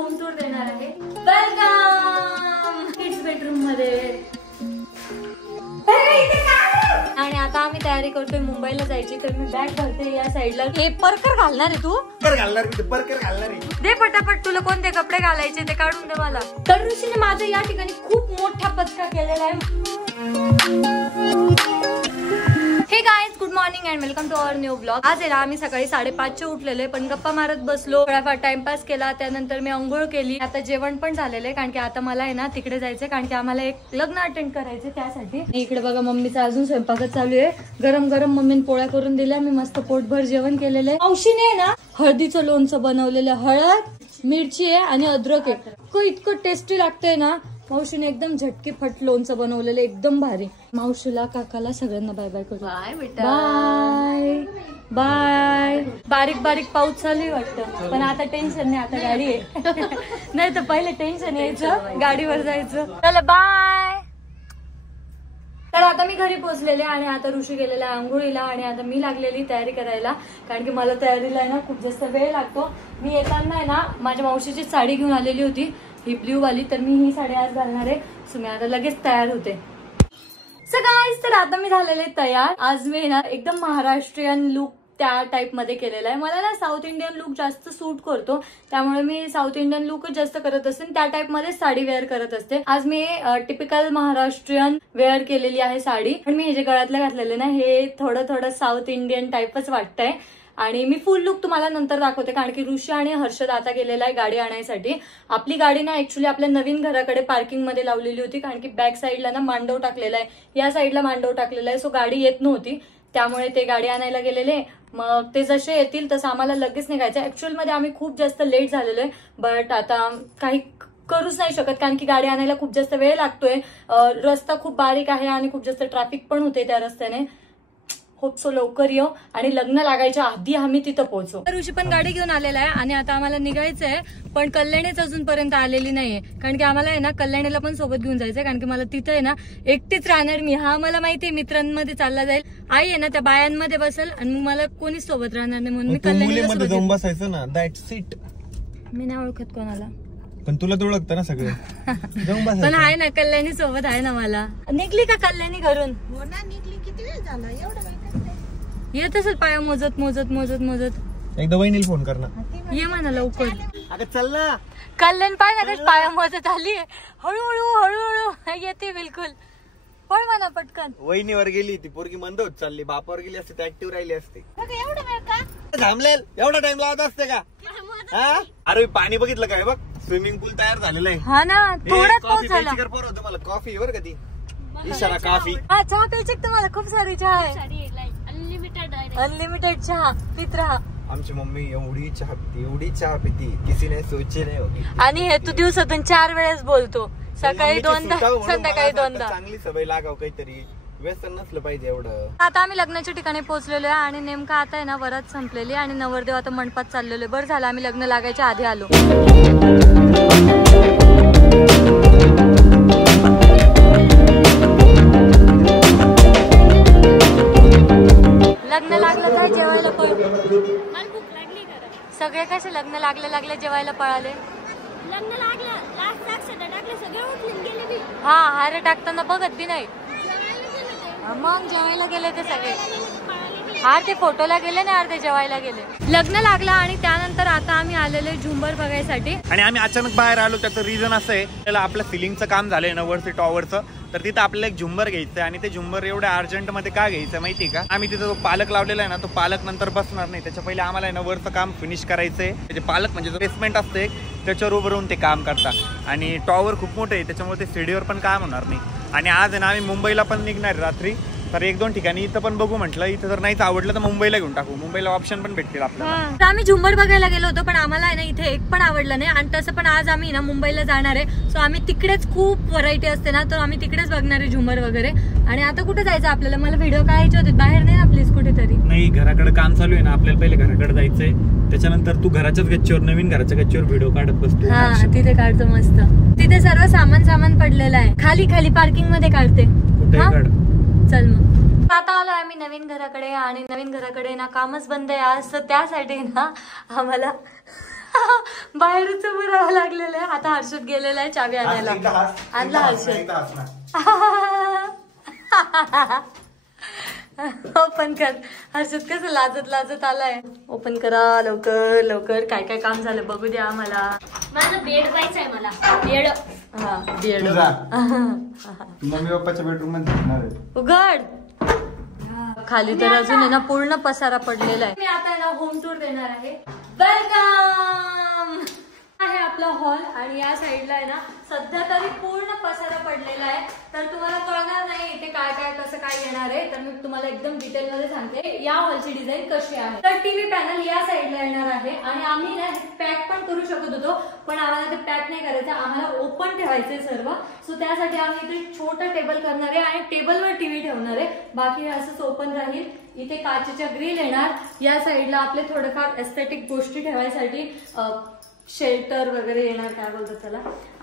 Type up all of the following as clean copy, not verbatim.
Home tour देणार आहे. Welcome kids bedroom मध्ये. आणि आता आम्ही तयारी करतोय मुंबईला जायची. तर मी बॅग भरते या साईडला. हे परकर घालणार आहे तू? परकर घालणार आहे. दे पटापट, तुला कोणते कपडे घालायचे ते काढून दे मला. तर ऋषीने माझं या ठिकाणी खूप मोठा पचका केलेला आहे. Hey guys, good morning and welcome to our new blog. आज आहे ना आम्ही सकाळी 5:30चे उठलेले, पण गप्पा मारत बसलो, थोडाफार टाइमपास केला. त्यानंतर मी अंघोळ केली. आता जेवण पण झालेलं आहे, कारण की आता मला आहे ना तिकडे जायचंय, कारण की आम्हाला एक लग्न अटेंड करायचं. त्यासाठी इकडे बघा मम्मीचा अजून स्वयंपाकच चालू आहे. गरम गरम मम्मीने पोळ्या करून दिल्या. मी मस्त पोटभर जेवण केलेलं आहे. मावशीने ना हळदीचं लोणचं बनवलेलं. हळद, मिरची आहे आणि अद्रक आहे. इतकं टेस्टी लागतंय ना. मावशीने एकदम झटकी फट लोणचं बनवलेलं, एकदम भारी. मावशीला, काकाला, सगळ्यांना बाय बाय करू. बाय बेटा, बाय बाय. बारीक बारीक पाऊस चालू आहे वाटतं, पण आता टेन्शन नाही, आता गाडी आहे. नाही तर पहिले टेन्शन यायचं, गाडीवर जायचं. चला बाय. तर आता मी घरी पोहोचलेले आणि आता ऋषी गेलेला आंघोळीला आणि आता मी लागलेली तयारी करायला, कारण की मला तयारीला आहे ना खूप जास्त वेळ लागतो. मी येताना आहे ना माझ्या मावशीची साडी घेऊन आलेली होती, ही ब्ल्यू वाली. तर मी ही साडी आज घालणार आहे. सो मी आता लगेच तयार होते. सो गाइस, तर आता मी झालेले तयार. आज मी ना एकदम महाराष्ट्रीयन लुक त्या टाइप मध्ये केलेला आहे. मला ना साऊथ इंडियन लुक जास्त सूट करतो, त्यामुळे मी साऊथ इंडियन लुकच जास्त करत असते. त्या टाइप मध्ये साडी वेअर करत असते. आज मी टिपिकल महाराष्ट्रीयन वेअर केलेली आहे साडी. पण मी हे जे गळ्यातलं घातलेलं ना, हे थोडं साऊथ इंडियन टाइपच वाटतंय. आणि मी फुल लुक तुम्हाला नंतर दाखवते, कारण की ऋषी आणि हर्षद आता गेलेला आहे गाडी आणायसाठी. आपली गाडी ना ऍक्च्युली आपल्या नवीन घराकडे पार्किंग मध्ये लावलेली होती, कारण की बॅक साईडला ना मांडव टाकलेला आहे, या साईडला मांडव टाकलेला आहे. सो गाडी येत नव्हती, त्यामुळे ते गाडी आणायला गेलेले. मग ते जसे येतील तसं आम्हाला लगेच निघायचं. ऍक्च्युअल मध्ये आम्ही खूप जास्त लेट झालेलो आहे, बट आता काही करूच नाही शकत, कारण की गाडी आणायला खूप जास्त वेळ लागतोय. रस्ता खूप बारीक आहे आणि खूप जास्त ट्रॅफिक पण होते त्या रस्त्याने. होप सो लवकर येऊ आणि लग्न लागायच्या आधी आम्ही तिथं पोहोचू. ऋषी पण गाडी घेऊन आलेला आहे आणि आता आम्हाला निघायचं आहे, पण कल्याणीच अजूनपर्यंत आलेली नाहीये, कारण की आम्हाला आहे ना कल्याणीला पण सोबत घेऊन जायचंय, कारण की मला तिथं आहे ना एकटीच राहणार मी. हा मला माहितीये मित्रांमध्ये चालला जाईल. आई आहे ना त्या बायांमध्ये बसेल आणि मग मला कोणीच सोबत राहणार नाही, म्हणून मी कल्याणीला जाऊन बसायचं ना. That's it. मी नाही ओळखत कोणाला, पण तुला तर ओळखतं ना सगळे. पण आहे ना कल्याणी सोबत आहे ना. मला निघली का कल्याणी घरून? हो ना, निघली. किती वेळ झाला? एवढा वेळ येत असेल पाया मोजत मोजत मोजत मोजत. एकदा वहिनीला फोन कर ना. ये म्हणा लवकर. अगं चल ना. कल्याण पाय ना पाया मोजत आली. हळूहळू हळूहळू येते बिलकुल. पण म्हणा पटकन. वहिनीवर गेली ती पोरगी मंद होत चालली. बापावर गेली असते तर ऍक्टिव्ह राहिली असते. एवढा वेळ का थांबलेल? एवढा टाइम लावत असते का? अरे पाणी बघितलं काय? बघ स्विमिंग पूल तयार झालेलं आहे. हा ना, थोडाच पाऊस झाला. तुम्हाला कॉफी बरं का ती इशारा कॉफी. हा, चहा प्यायची तुम्हाला? खूप सारी चहा आहे, अनलिमिटेड चहा पित राहा. आमची मम्मी एवढी चहा पिती किसी ने सोचे नाही होती. आणि हे तू दिवसातून 4 वेळेस बोलतो, सकाळी 2दा, संध्याकाळी 2दा. चांगली सवय लागाव, काहीतरी व्यसन नसलं पाहिजे एवढं. आता आम्ही लग्नाच्या ठिकाणी पोहोचलेलो आहे आणि नेमका आता आहे ना वरात संपलेली आणि नवरदेव आता मंडपात चाललेलो आहे. बरं झालं आम्ही लग्न लागायच्या आधी आलो. लग्न लागलं काय जेवायला पळ. सगळे कसे लग्न लागले जेवायला पळाले. लग्न लागलं, टाकले सगळे उठून गेले बी. हा, हार टाकताना बघत बी नाही. मग जेवायला गेले ते सगळे. ते फोटोला गेले ना, अर्धे जेवायला गेले. लग्न लागलं आणि त्यानंतर आता आम्ही आलेलो झुंबर बघायसाठी. आणि आम्ही अचानक बाहेर आलो. त्याचं रिझन असं आहे, त्याला आपलं सिलिंगचं काम झालंय ना वरती टॉवरचं, तर तिथं आपल्याला एक झुंबर घ्यायचं. आणि ते झुंबर एवढ्या अर्जंट मध्ये का घ्यायचं माहिती का? आम्ही तिथं पालक लावलेला आहे ना, तो पालक नंतर बसणार नाही, त्याच्या पहिले आम्हाला आहे ना वरचं काम फिनिश करायचंय. त्याचे पालक म्हणजे बेसमेंट असते, त्याच्यावर उभं राहून ते काम करता. आणि टॉवर खूप मोठं आहे, त्याच्यामुळे ते सीडीवर पण काम होणार नाही. आणि आज आहे ना आम्ही मुंबईला पण निघणार रात्री, तर 1-2 ठिकाणी इथं पण बघू म्हटलं. इथं जर नाहीच आवडलं तर मुंबईला घेऊन टाकू. मुंबईला ऑप्शन पण भेटतील आपल्याला. आम्ही झुंबर बघायला गेलो होतो, पण आम्हाला आहे ना इथे एक पण आवडलं नाही. आणि तसं पण आज आम्ही ना मुंबईला जाणार आहे, सो आम्ही तिकडेच खूप व्हरायटी असते ना, तर आम्ही तिकडेच बघणार आहे झुंबर वगैरे. आणि आता कुठे जायचं आपल्याला? मला व्हिडिओ काढायचे होते, बाहेर नाही ना प्लीज कुठेतरी. नाही, घराकडे काम चालू आहे ना, आपल्याला पहिले घराकडे जायचंय. त्याच्यानंतर तू घराच्याच गच्चीवर, नवीन घराच्या गच्चीवर व्हिडिओ काढत बसतो. हा, तिथे काढतो मस्त. तिथे सर्व सामान पडलेलं आहे. खाली पार्किंग मध्ये काढते. चल मग. आता आलो आम्ही नवीन घराकडे आणि नवीन घराकडे ना कामच बंद आहे आज, तर त्यासाठी ना आम्हाला बाहेरच उभं राहावं लागलेलं आहे. आता हर्षद गेलेला आहे चावी आणायला. आणला हर्षद. ओपन कर. हर्षद कसं लाजत लाजत आलाय. ओपन करा लवकर लवकर. काय काय काम झालं बघू द्या आम्हाला. माझं बेड पाहिजे आहे मला. बेड. हा बेड. मम्मी पप्पाच्या बेडरूम मध्ये उघड. खाली तर अजून आहे ना पूर्ण पसारा पडलेला आहे. मी आता ना होम टूर देणार आहे. वेलकम आहे आपला हॉल आणि या साईडला आहे ना सध्या तरी पूर्ण पसारा पडलेला आहे. तर तुम्हाला कळणार नाही इथे काय काय कसं काय येणार आहे. तर मी तुम्हाला एकदम डिटेल मध्ये सांगते या हॉलची डिझाईन कशी आहे. तर टीव्ही पॅनल या साईडला येणार आहे आणि आम्ही ना पॅक पण करू शकत होतो पण आम्हाला ते पॅक नाही करायचं. आम्हाला ओपन ठेवायचंय सर्व. सो त्यासाठी आम्ही इथे छोटं टेबल करणार आहे आणि टेबलवर टीव्ही ठेवणार आहे. बाकी असंच ओपन राहील. इथे काचेच्या ग्रिल येणार. या साईडला आपले थोडंफार एस्थेटिक गोष्टी ठेवायसाठी शेल्टर वगैरे येणार काय बोलतात त्याला.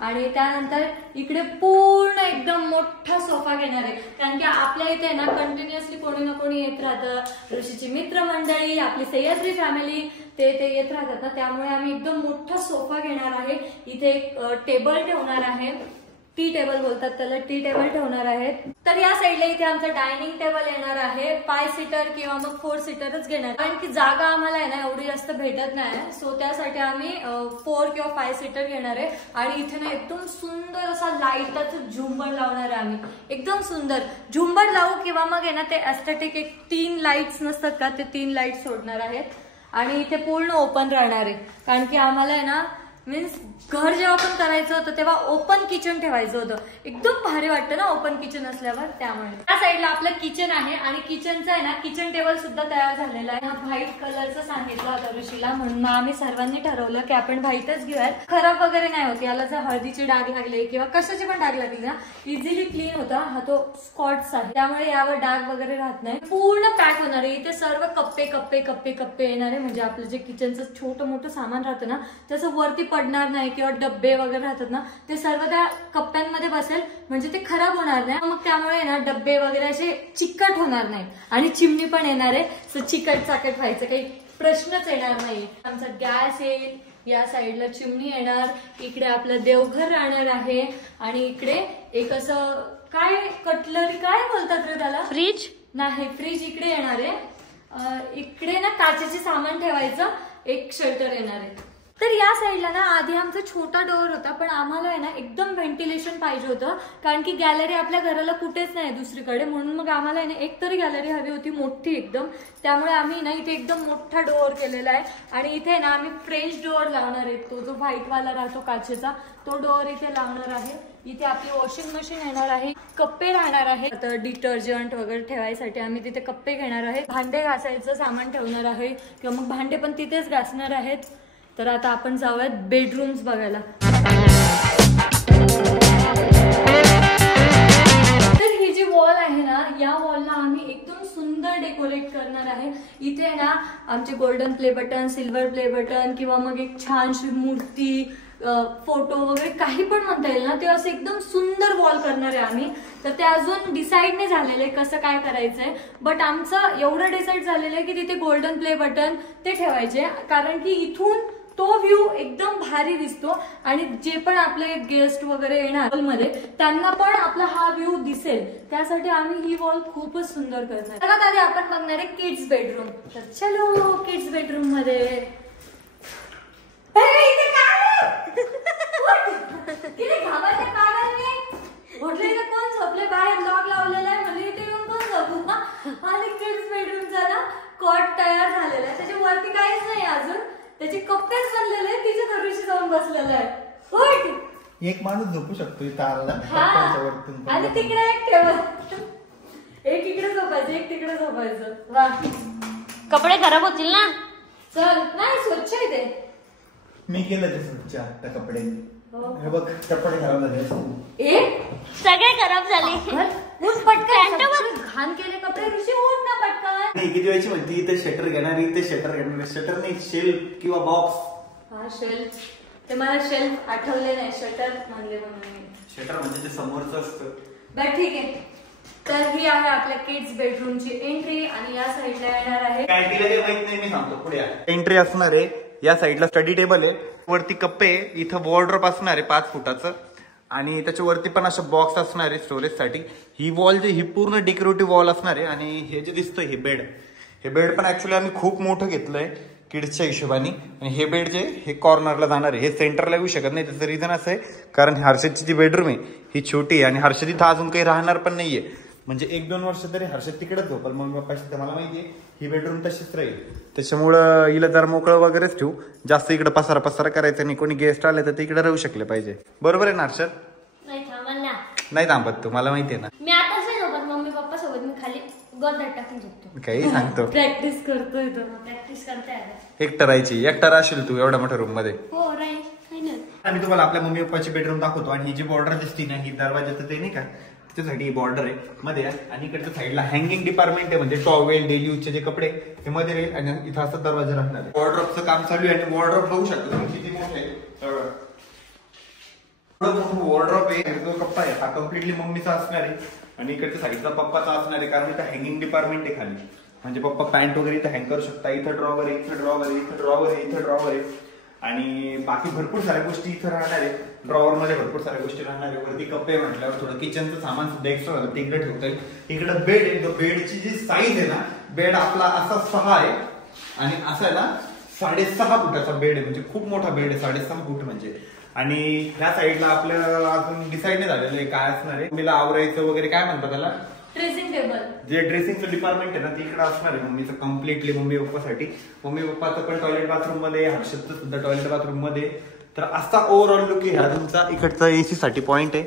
आणि त्यानंतर इकडे पूर्ण एकदम मोठा सोफा घेणार आहे कारण की आपल्या इथे ना कंटिन्युअसली कोणी ना कोणी येत राहतं. ऋषीची मित्रमंडळी आपली सह्याद्री फॅमिली ते येत राहतात ना. त्यामुळे आम्ही एकदम मोठा सोफा घेणार आहे. इथे एक टेबल ठेवणार आहे. टी टेबल बोलतात त्याला. टी टेबल ठेवणार आहेत. तर या साईडला इथे आमचं डायनिंग टेबल येणार आहे. 5 सीटर किंवा मग 4 सीटरच घेणार कारण की जागा आम्हाला आहे ना एवढी जास्त भेटत नाही. सो त्यासाठी आम्ही 4 किंवा 5 सीटर घेणार आहे. आणि इथे ना एकदम सुंदर असा लाईटाचं झुंबर लावणार आहे आम्ही. एकदम सुंदर झुंबर लावू किंवा मग आहे ना ते एस्थेटिक एक 3 लाईट्स नसतात का ते 3 लाईट सोडणार आहेत. आणि इथे पूर्ण ओपन राहणार आहे कारण की आम्हाला आहे ना मीन्स घर जेव्हा पण करायचं होतं तेव्हा ओपन किचन ठेवायचं होतं. एकदम भारी वाटतं ना ओपन किचन असल्यावर. त्यामुळे त्या साईडला आपलं किचन आहे आणि किचनचं आहे ना किचन टेबल सुद्धा तयार झालेला आहे. व्हाईट कलरचं सांगितलं होतं ऋषीला म्हणून आम्ही सर्वांनी ठरवलं की आपण व्हाईटच घेऊयात. खराब वगैरे नाही होत. याला जर हळदीचे डाग लागले किंवा कशाचे पण डाग लागले ना इझिली क्लीन होता. हा तो स्कॉट्स आहे त्यामुळे यावर डाग वगैरे राहत नाही. पूर्ण पॅक होणार आहे. इथे सर्व कप्पे कप्पे कप्पे कप्पे येणार आहे. म्हणजे आपलं जे किचनचं छोटं मोठं सामान राहतं ना त्याचं वरती पडणार नाही किंवा डब्बे वगैरे राहतात ना ते सर्व त्या कप्प्यांमध्ये बसेल म्हणजे ते खराब होणार नाही. मग त्यामुळे ना डब्बे वगैरे असे चिकट होणार नाही. आणि चिमणी पण येणार आहे. सो चिकट चाकट व्हायचं काही प्रश्नच येणार नाही. आमचा गॅस येईल. या साईडला चिमणी येणार. इकडे आपलं देवघर राहणार आहे. आणि इकडे एक असं काय कटलरी काय बोलतात रे त्याला. फ्रीज नाही फ्रीज इकडे येणार आहे. इकडे ना काचेचे सामान ठेवायचं एक शेल्टर येणार आहे. तर या साईडला ना आधी आमचा छोटा डोअर होता पण आम्हाला आहे ना एकदम व्हेंटिलेशन पाहिजे होतं कारण की गॅलरी आपल्या घराला कुठेच नाही दुसरीकडे. म्हणून मग आम्हाला आहे ना एक तरी गॅलरी हवी होती मोठी एकदम. त्यामुळे आम्ही ना इथे एकदम मोठा डोअर केलेला आहे. आणि इथे ना आम्ही फ्रेंच डोअर लावणार आहे. तो जो व्हाईटवाला राहतो काचेचा तो डोअर इथे लावणार आहे. इथे आपली वॉशिंग मशीन येणार आहे. कप्पे राहणार आहे. आता डिटर्जंट वगैरे ठेवायसाठी आम्ही तिथे कप्पे घेणार आहे. भांडे घासायचं सामान ठेवणार आहे किंवा मग भांडे पण तिथेच घासणार आहेत. तर आता आपण जाऊयात बेडरूम्स बघायला. तर ही जी वॉल आहे ना या वॉलला आम्ही एकदम सुंदर डेकोरेट करणार आहे. इथे ना आमचे golden play button silver play button किंवा मग एक छानशी मूर्ती फोटो वगैरे काही पण म्हणता येईल ना ते असं एकदम सुंदर वॉल करणार आहे आम्ही. तर ते अजून डिसाईड नाही झालेलं आहे कसं काय करायचंय. बट आमचं एवढं डिसाईड झालेलं आहे की तिथे गोल्डन प्ले बटन ते ठेवायचे कारण की इथून तो व्ह्यू एकदम भारी दिसतो आणि जे पण आपले गेस्ट वगैरे येणार हॉलमध्ये त्यांना पण आपला हा व्ह्यू दिसेल. त्यासाठी आम्ही ही वॉल खूपच सुंदर करणार. सगळ्यात आधी आपण बघणार आहे किड्स बेडरूम. तर चलो किड्स बेडरूम मध्ये कोण झोपले बाहेर लॉक लावलेला आहे म्हणजे इथे येऊन कोण झोपू ना. आणि किड्स बेडरूमचा ना कॉट तयार झालेला आहे. त्याच्यावरती काहीच नाही अजून. त्याचे कप्पेच बनलेले आहेत. तिच्या घरीशी जाऊन बसलेला आहे. होय एक माणूस झोपू शकतो इथं आला. आणि तिकडे एक टेबल. एक इकडे झोपायचं एक तिकडे झोपायचं. वा कपडे खराब होतील ना. चल नाही स्वच्छ आहे ते. मी केलं ते स्वच्छ त्या कपडे. हे बघ कपडे खराब झाले. सगळे खराब झाले. पटकन घाण केले कपडे ऋषी उठ ना पटकन. किती वेळची म्हणती इथे शटर घेणार इथे शटर घेणार. शटर नाही शेल्फ किंवा बॉक्स. हा शेल्फ. ते मला शेल्फ आठवले नाही शटर म्हणले म्हणून. शटर म्हणजे ते समोरचं असतं. बरं ठीक आहे. तर ही आहे आपल्या किड्स बेडरूमची एंट्री आणि या साईडला येणार आहे काय तिला काही माहित नाही मी सांगतो पुढे. एंट्री असणार आहे या साईडला स्टडी टेबल आहे, वरती कप्पे आहे, इथं वॉर्डरोब असणार आहे 5 फुटाचं आणि त्याच्यावरती पण असं बॉक्स असणार आहे स्टोरेजसाठी. ही वॉल जी ही पूर्ण डेकोरेटिव्ह वॉल असणार आहे. आणि हे जे दिसतं हे बेड पण ऍक्च्युली आम्ही खूप मोठं घेतलंय किड्सच्या हिशोबाने. आणि हे बेड जे हे कॉर्नरला जाणार आहे, हे सेंटरला येऊ शकत नाही. त्याचं रिझन असं आहे कारण हर्षदची जी बेडरूम आहे ही छोटी आहे आणि हर्षद इथं अजून काही राहणार पण नाहीये. म्हणजे 1-2 वर्ष तरी हर्षद तिकडेच झोपल मम्मी पप्पाशी. मला माहितीये ही बेडरूम तशीच राहील, त्याच्यामुळं हिला जर मोकळं वगैरेच ठेवू. जास्त इकडे पसारा करायचा नाही. कोणी गेस्ट आले तर ते इकडे राहू शकले पाहिजे. बरोबर आहे ना हर्षद? नाही थांबत तू, मला माहितीये ना. मी आता सोबत मम्मी पप्पा सोबत मी खाली गोंधळ टाकून झोपतो. काही सांगतो. प्रॅक्टिस करतोय तो. प्रॅक्टिस करते एकटा राहशील तू एवढ्या मोठ्या रूम मध्ये. हो राईट. आम्ही तुम्हाला आपल्या मम्मी पप्पाची बेडरूम दाखवतो. आणि ही जी बॉर्डर दिसती ना ही दरवाजाचं ते नाही का त्याच्यासाठी ही बॉर्डर आहे मध्ये. आणि इकडच्या साईडला हँगिंग डिपार्टमेंट आहे, म्हणजे टॉवेल डेली यूजचे जे कपडे ते मध्ये राहील. आणि इथं असं दरवाजा राहणार आहे. वॉर्डरोबचं काम चालू आहे आणि वॉर्डरोब बघू शकतो तुम्ही किती मोठे आहे. वॉर्डरोब आहे, जो कप्पा आहे हा कम्प्लिटली मम्मीचा असणार आहे आणि इकडच्या साईडचा पप्पाचा असणार आहे. कारण इथं हँगिंग डिपार्टमेंट आहे खाली, म्हणजे पप्पा पॅन्ट वगैरे इथं हँग करू शकता. इथं ड्रॉवर आहे, इथं ड्रॉवर आहे, इथं ड्रॉवर आहे, इथं ड्रॉवर आहे. आणि बाकी भरपूर साऱ्या गोष्टी इथं राहणार आहे. ड्रॉवर मध्ये भरपूर साऱ्या गोष्टी राहणार आहे. वरती कप्पे म्हटल्यावर थोडं किचनचं सामान सुद्धा एक्स्ट्रा तिकडे ठेवता येईल. इकडे बेड आहे, तो बेडची जी साईज आहे ना, बेड आपला असा 6 आहे आणि असा आहे ना 6.5 फुटाचा बेड आहे. म्हणजे खूप मोठा बेड आहे, 6.5 फूट म्हणजे. आणि ह्या साईडला आपल्या अजून डिसाईड नाही झालेलं आहे काय असणार आहे. मम्मीला आवरायचं वगैरे काय म्हणतात त्याला, ड्रेसिंग टेबल. जे ड्रेसिंगचं डिपार्टमेंट आहे ना ते इकडे असणार आहे मम्मीचं कम्प्लिटली. मम्मी पप्पासाठी, मम्मी पप्पाचं पण टॉयलेट बाथरूम मध्ये, हर्षदचं सुद्धा टॉयलेट बाथरूम मध्ये. तर असा ओव्हरऑल लुक आहे ह्या रूमचा. इकडचा एसी साठी पॉइंट आहे,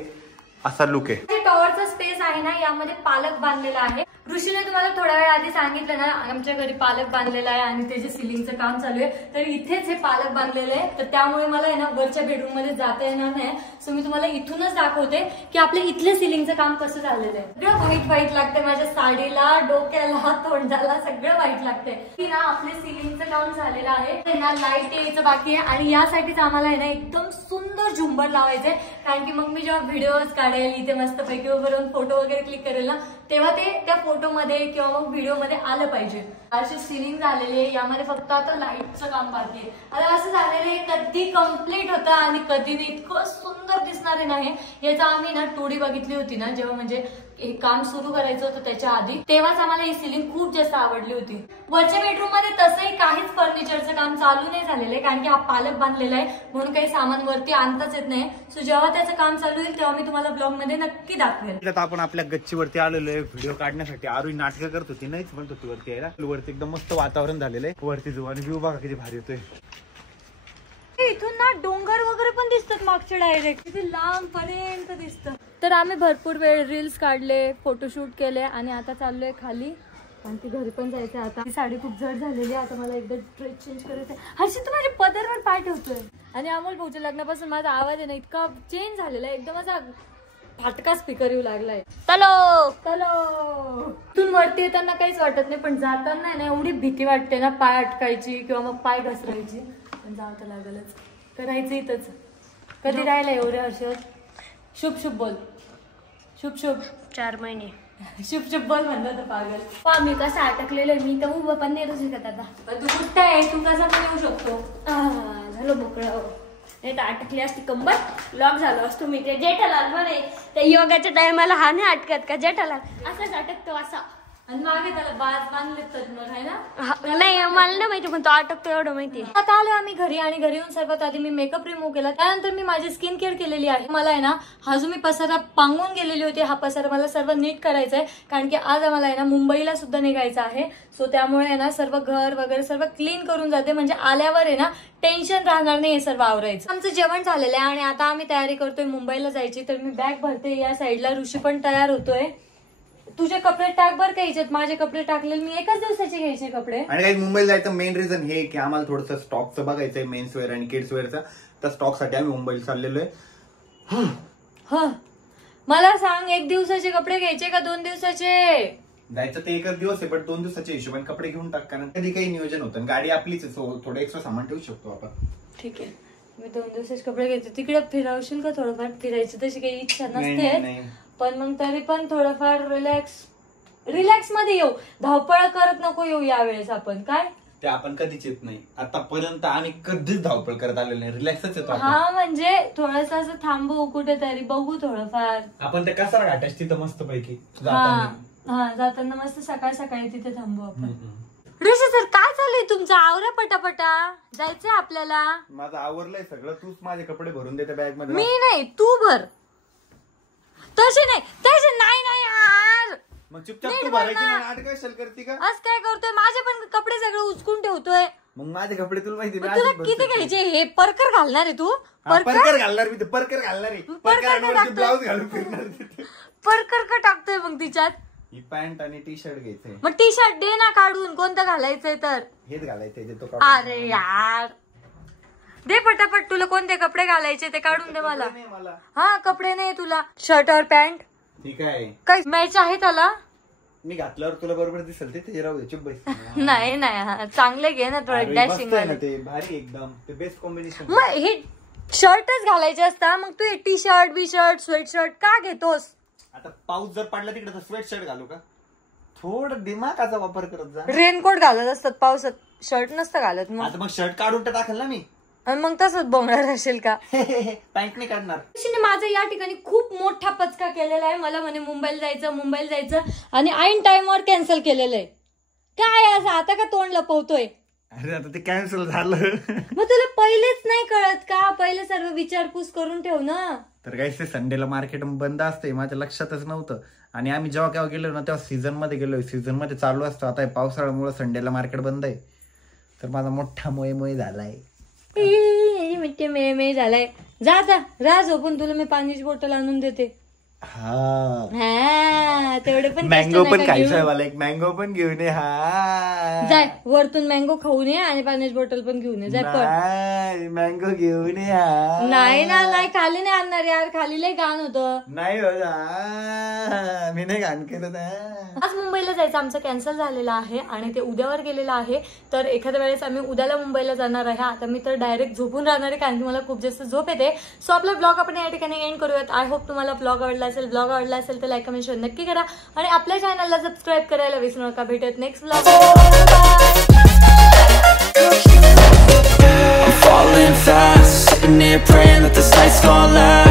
असा लुक आहे. टॉवरचा स्पेस आहे ना, यामध्ये पालक बांधलेला आहे. ऋषीने तुम्हाला थोड्या वेळ आधी सांगितलं ना आमच्या घरी पालक बांधलेला आहे आणि त्याचे सिलिंगचं काम चालू आहे. तर इथेच हे पालक बांधलेले आहे. तर त्यामुळे मला आहे ना वरच्या बेडरूम मध्ये जाता येणार नाही. सो मी तुम्हाला इथूनच दाखवते की आपल्या इथले सिलिंगचं काम कसं झालेलं आहे. सगळं व्हाईट लागतंय, माझ्या साडीला, डोक्याला, तोंडाला सगळं व्हाईट लागतंय. की ना आपले सिलिंगचं काम झालेलं आहे. ते ना लाईट यायचं बाकी आहे आणि यासाठीच आम्हाला आहे ना एकदम सुंदर झुंबर लावायचंय. कारण की मग मी जेव्हा व्हिडिओज काढेल इथे मस्तपैकी वगैरे फोटो वगैरे क्लिक करेल ना, तेव्हा ते त्या फोटो मध्ये किंवा मग व्हिडिओ मध्ये आलं पाहिजे. अशी सिलिंग झालेली आहे, यामध्ये फक्त आता लाईटचं काम बाकी आहे. आता असं झालेलं आहे कधी कम्प्लीट होतं आणि कधी नाही. इतकं सुंदर दिसणार नाही. याचा आम्ही ना 2D बघितली होती ना जेव्हा म्हणजे हे काम सुरू करायचं होतं त्याच्या आधी, तेव्हाच आम्हाला ही सिलिंग खूप जास्त आवडली होती. वरच्या बेडरूम मध्ये तसंही काहीच फर्निचरचं काम चालू नाही झालेलं आहे कारण की हा पालक बांधलेला आहे म्हणून काही सामान वरती आणताच येत नाही. सो जेव्हा त्याचं काम चालू होईल तेव्हा मी तुम्हाला ब्लॉग मध्ये नक्की दाखवेल. आता आपण आपल्या गच्चीवरती आलेलो आहे व्हिडिओ काढण्यासाठी. आरुई नाटकं करत होती, नाहीच म्हणत होती वरती यायला. वरती एकदम मस्त वातावरण झालेलं आहे. वरती जाऊ आणि व्ह्यू बघा किती भारी येतोय. इथून ना डोंगर वगैरे पण दिसतात मागच्या डायरेक्ट, किती लांब पर्यंत दिसतं. तर आम्ही भरपूर वेळ रील्स काढले, फोटोशूट केले आणि आता चाललोय खाली आणि ती घरी पण जायचं. आता ती साडी खूप जड झालेली आहे. आता मला एकदा ड्रेस चेंज करायचं. हर्षित तू माझ्या पदरवर पाय ठेवतोय. आणि अमोल भाऊच्या लग्नापासून माझा आवाज आहे ना इतका चेंज झालेला आहे, एकदम असा फाटका स्पीकर येऊ लागलाय. चलो चलो. तून वरती येताना काहीच वाटत नाही पण जाताना ना एवढी भीती वाटते ना पाय अटकायची किंवा मग पाय घसरायची. पण जावं तर लागलच, करायचं इथंच. कधी राहिला एवढे हर्षद? शुभ शुभ बोल. शुभ शुभ. 4 महिने. शुभ शुभ बोल म्हणलं तर पागल. मी कसं अटकलेलं आहे, मी तर उभं पण नाही रचू शकत. आता तू कुठं आहे? तू कसा पण येऊ शकतो. झालं मोकळं. नाही तर अटकली असती कंबर, लॉक झालो असतो मी. ते जेठालाल म्हणे त्या योगाच्या टायमाला हा नाही अटकत का जेठालाल, असाच अटकतो असा. आणि मागे त्याला बाज बांधले तर मग आहे ना. नाही मला नाही माहिती पण तो अटकतो एवढं माहिती. आता आलो आम्ही घरी आणि घरी येऊन सर्वात आधी मी मेकअप रिमूव्ह केला. त्यानंतर मी माझी स्किन केअर केलेली आहे. मला आहे ना हा जो मी पसारा पांगून गेलेली होती हा पसारा मला सर्व नीट करायचा आहे कारण की आज आम्हाला आहे ना मुंबईला सुद्धा निघायचं आहे. सो त्यामुळे आहे ना सर्व घर वगैरे सर्व क्लीन करून जाते म्हणजे आल्यावर आहे ना टेन्शन राहणार नाही हे सर्व आवरायचं. आमचं जेवण झालेलं आहे आणि आता आम्ही तयारी करतोय मुंबईला जायची. तर मी बॅग भरते या साईडला. ऋषी पण तयार होतोय. तुझे कपडे टाक बर काही, माझे कपडे टाकलेले मी एकाच दिवसाचे घ्यायचे कपडे. आणि काही मुंबईला जायचं मेन रिझन हे की आम्हाला थोडंसं स्टॉकचं बघायचंय मेन्स वेअर आणि किड्स वेअरचा. त्या स्टॉक साठी आम्ही मुंबईला चाललेलो आहे. मला सांग 1 दिवसाचे कपडे घ्यायचे का 2 दिवसाचे? जायचं ते 1 दिवस आहे पण 2 दिवसाच्या हिशोबाने कपडे घेऊन टाक कारण कधी काही नियोजन होतं. गाडी आपलीच आहे, थोडं एक्स्ट्रा सामान ठेवू शकतो आपण. ठीक आहे मी 2 दिवसाचे कपडे घेते. तिकडे फिरवशील का? थोडंफार फिरायची तशी काही इच्छा नसते पण मग तरी पण थोडंफार रिलॅक्स मध्ये येऊ. धावपळ करत नको येऊ यावेळेस आपण. काय ते आपण कधीच येत नाही. आतापर्यंत आम्ही कधीच धावपळ करत आलेलो नाही, रिलॅक्सच येतो आपण. हा म्हणजे थोडस असं थांबू कुठेतरी, बघू थोडंफार. आपण ते कसारा घाटाच तिथं मस्त पैकी जाताना मस्त सकाळ सकाळी तिथे थांबू आपण. ऋषी सर काय चाललंय तुमचं? आवरा पटापटा, जायचंय आपल्याला. माझं आवरलंय सगळं, तूच माझे कपडे भरून देते बॅग मध्ये. मी नाही, तू भर. तसे नाही यार. मग चुपचाप तू भरायची नाही, नाटक कशाला करते का? आज काय करतोय? माझे पण कपडे सगळे उचकून ठेवतोय. मग माझे कपडे तुला माहिती तुला किती घ्यायचे? हे परकर घालणार आहे तू? परकर घालणार मी, परकर घालणार आहे. परकर ब्लाऊज घालून फिरणार. परकर का टाकतोय मग तिच्यात? ही पॅन्ट आणि टी शर्ट घ्यायचंय. मग टी शर्ट दे ना काढून, कोणतं घालायचंय तर? हेच घालायचंय तो. अरे यार दे पटापट, तुला कोणते कपडे घालायचे ते काढून दे मला. हा कपडे नाही तुला, शर्ट और पॅन्ट. ठीक आहे, काय मॅच आहे त्याला? मी घातल्यावर तुला बरोबर दिसेल ते राहू दे, चुप बस. नाही चांगले घे ना थोडं डॅशिंग वाले. ते भारी एकदम, ते बेस्ट कॉम्बिनेशन. मग हे शर्टच घालायचे असता, मग तू टी शर्ट बी शर्ट स्वेट शर्ट का घेतोस? आता पाऊस जर पडला तिकडे तर स्वेट शर्ट घालू का? थोडं दिमागाचा वापर करत जा. रेनकोट घालत असतात पावसात, शर्ट नसतं घालत. आता मग शर्ट काढून तर टाकेल ना मी. आणि मग तसंच बोंगणार असेल का? पॅन्ट नाही काढणार. माझा या ठिकाणी खूप मोठा पचका केलेला आहे. मला म्हणे मुंबईला जायचं आणि ऐन टाइमवर कॅन्सल केलेलं आहे. काय असं आता का तोंड लपवतोय? अरे आता ते कॅन्सल झालं. मग तुला पहिलेच नाही कळत का? पहिले सर्व विचारपूस करून ठेव ना. तर काय ते संडेला मार्केट बंद असते, माझ्या लक्षातच नव्हतं. आणि आम्ही जेव्हा केव्हा गेलो ना तेव्हा सीझन मध्ये गेलोय, सीझन मध्ये चालू असतो. आता पावसाळ्यामुळे संडेला मार्केट बंद आहे, तर माझा मोठा मोये झालाय. मे झालाय. जा आता राज झोपून, तुला मी पाण्याची बॉटल आणून देते. हा तेवढे पण मँगो पण खायचंय मला, एक मँगो पण घेऊन ये. हा जाय वरतून मँगो खाऊन ये आणि पाण्याची बॉटल पण घेऊन ये. जाय मँगो घेऊन ये. नाही ना, नाही खाली नाही आणणार यार, खाली लय घाण होतं. नाही मी नाही घाण केलं. आज मुंबईला जायचं आमचं कॅन्सल झालेलं आहे आणि ते उद्यावर गेलेलं आहे. तर एखाद्या वेळेस आम्ही उद्याला मुंबईला जाणार आहे. आता मी तर डायरेक्ट झोपून राहणार आहे, कारण की मला खूप जास्त झोप येते. सो आपला ब्लॉग आपण या ठिकाणी एंड करूयात. आय होप तुम्हाला ब्लॉग आवडला असेल. ब्लॉग आवडला असेल तर लाईक कमेंट शेअर नक्की करा आणि आपल्या चॅनलला सबस्क्राईब करायला विसरू नका. भेटूयात next blog. I'm falling fast, sitting here praying that this night's gonna last.